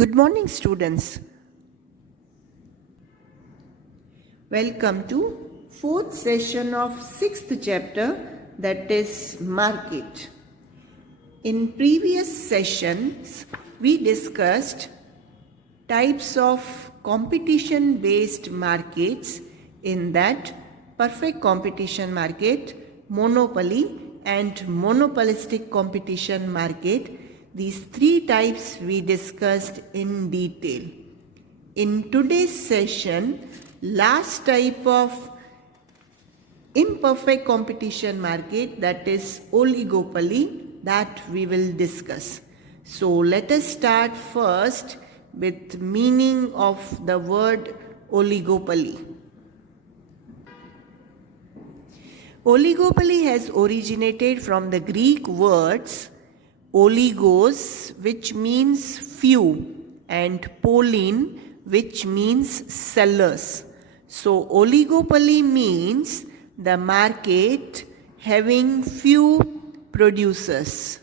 Good morning, students. Welcome to fourth session of sixth chapter, that is market. In previous sessions, we discussed types of competition-based markets, in that perfect competition market, monopoly and monopolistic competition market. These three types we discussed in detail. In today's session, last type of imperfect competition market, that is oligopoly, that we will discuss. So let us start first with meaning of the word oligopoly. Oligopoly has originated from the Greek words oligos, which means few, and polein, which means sellers. So oligopoly means the market having few producers.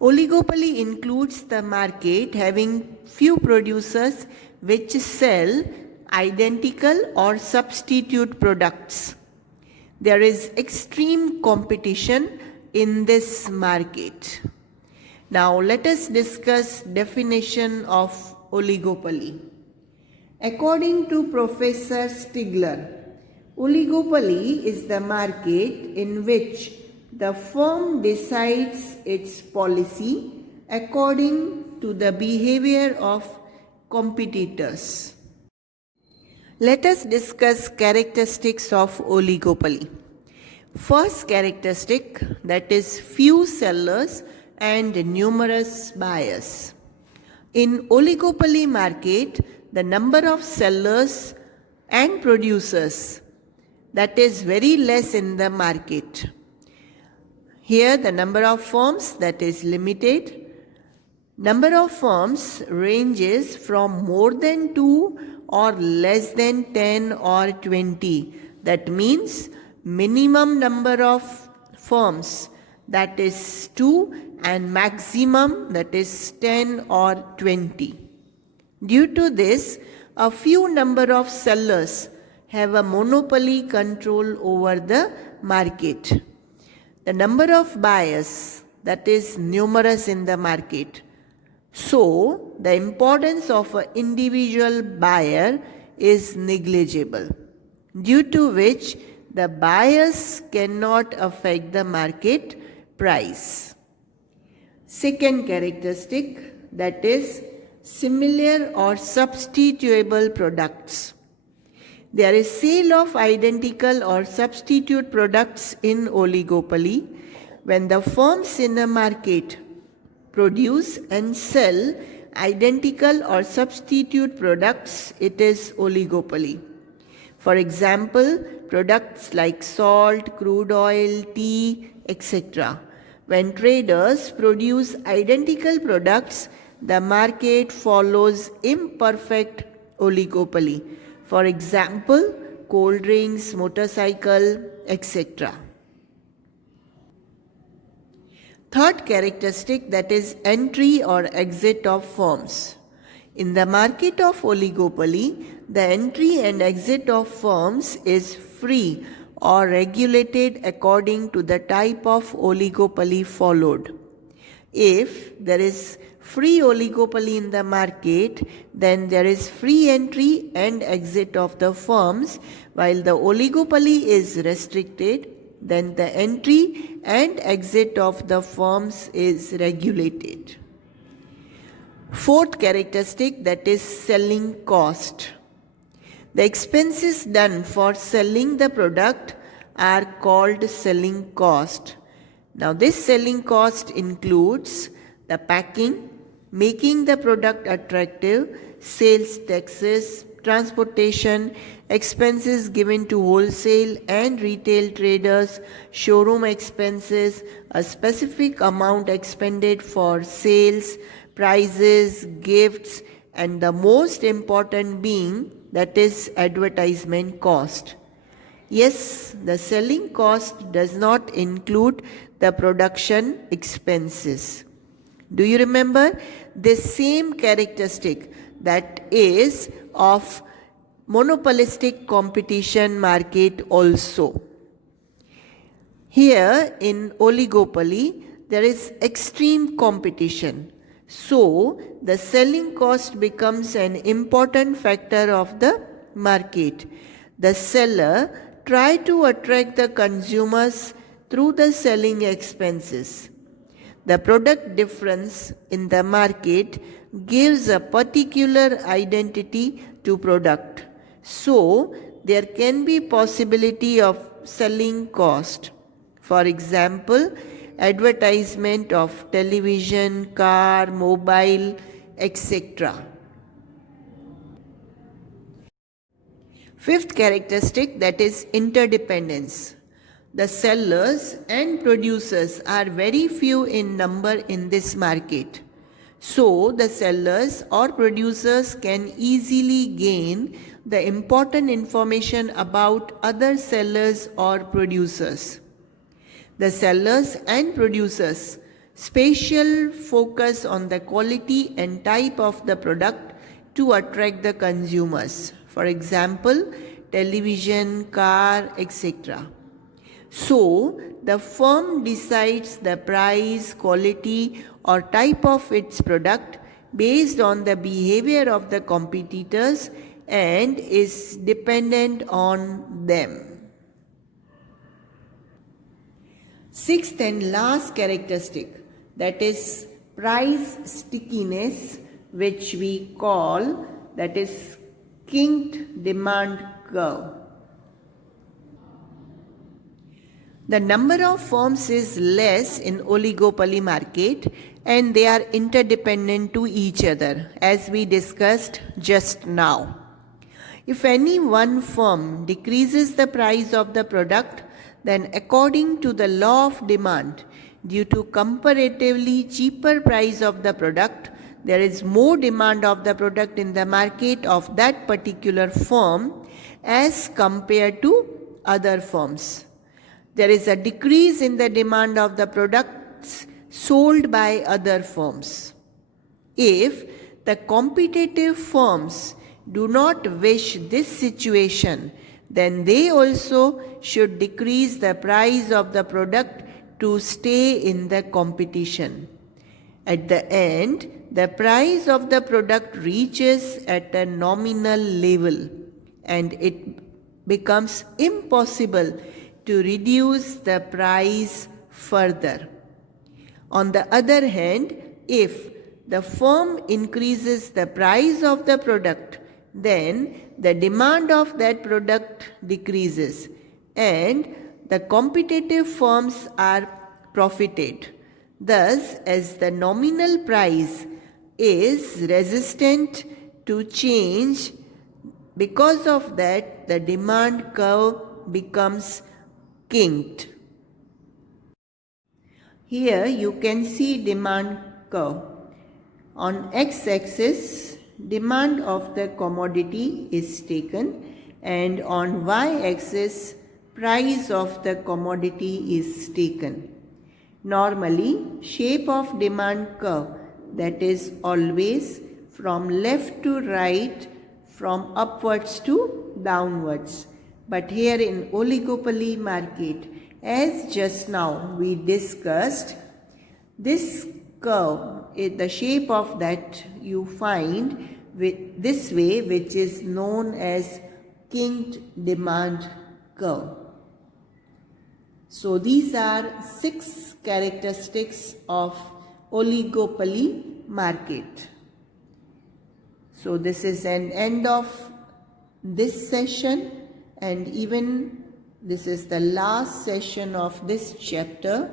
Oligopoly includes the market having few producers which sell identical or substitute products. There is extreme competition in this market. Now let us discuss definition of oligopoly. According to Professor Stigler, oligopoly is the market in which the firm decides its policy according to the behavior of competitors. Let us discuss characteristics of oligopoly. First characteristic, that is few sellers and numerous buyers. In oligopoly market, the number of sellers and producers, that is very less in the market. Here the number of firms, that is limited. Number of firms ranges from more than 2 or less than 10 or 20. That means minimum number of firms, that is 2, and maximum, that is 10 or 20. Due to this, a few number of sellers have a monopoly control over the market. The number of buyers, that is numerous in the market. So, the importance of an individual buyer is negligible, due to which the buyers cannot affect the market price. Second characteristic, that is similar or substitutable products. There is sale of identical or substitute products in oligopoly. When the firms in a market produce and sell identical or substitute products, it is oligopoly. For example, products like salt, crude oil, tea, etc. When traders produce identical products, the market follows imperfect oligopoly. For example, cold drinks, motorcycle, etc. Third characteristic, that is entry or exit of firms. In the market of oligopoly, the entry and exit of firms is free or regulated according to the type of oligopoly followed. If there is free oligopoly in the market, then there is free entry and exit of the firms, while the oligopoly is restricted, then the entry and exit of the firms is regulated. Fourth characteristic, that is selling cost. The expenses done for selling the product are called selling cost. Now this selling cost includes the packing, making the product attractive, sales taxes, transportation, expenses given to wholesale and retail traders, showroom expenses, a specific amount expended for sales, prizes, gifts, and the most important being, that is advertisement cost. Yes, the selling cost does not include the production expenses. Do you remember this same characteristic that is of monopolistic competition market also? Here in oligopoly, there is extreme competition. So, the selling cost becomes an important factor of the market. The seller tries to attract the consumers through the selling expenses. The product difference in the market gives a particular identity to product. So, there can be possibility of selling cost. For example, advertisement of television, car, mobile, etc. Fifth characteristic, that is interdependence. The sellers and producers are very few in number in this market. So, the sellers or producers can easily gain the important information about other sellers or producers. The sellers and producers special focus on the quality and type of the product to attract the consumers. For example, television, car, etc. So, the firm decides the price, quality or type of its product based on the behavior of the competitors and is dependent on them. Sixth and last characteristic, that is price stickiness, which we call that is kinked demand curve. The number of firms is less in oligopoly market and they are interdependent to each other, as we discussed just now. If any one firm decreases the price of the product, then according to the law of demand, due to comparatively cheaper price of the product, there is more demand of the product in the market of that particular firm as compared to other firms. There is a decrease in the demand of the products sold by other firms. If the competitive firms do not wish this situation, then they also should decrease the price of the product to stay in the competition. At the end, the price of the product reaches at a nominal level and it becomes impossible to reduce the price further. On the other hand, if the firm increases the price of the product, then the demand of that product decreases and the competitive firms are profited. Thus, as the nominal price is resistant to change, because of that the demand curve becomes kinked. Here you can see demand curve. On x-axis, demand of the commodity is taken and on y-axis, price of the commodity is taken. Normally, shape of demand curve, that is always from left to right, from upwards to downwards. But here in oligopoly market, as just now we discussed, this curve, the shape of that you find with this way, which is known as kinked demand curve. So these are 6 characteristics of oligopoly market. So this is an end of this session, and even this is the last session of this chapter.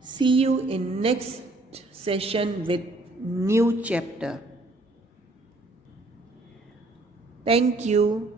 See you in next session with new chapter. Thank you.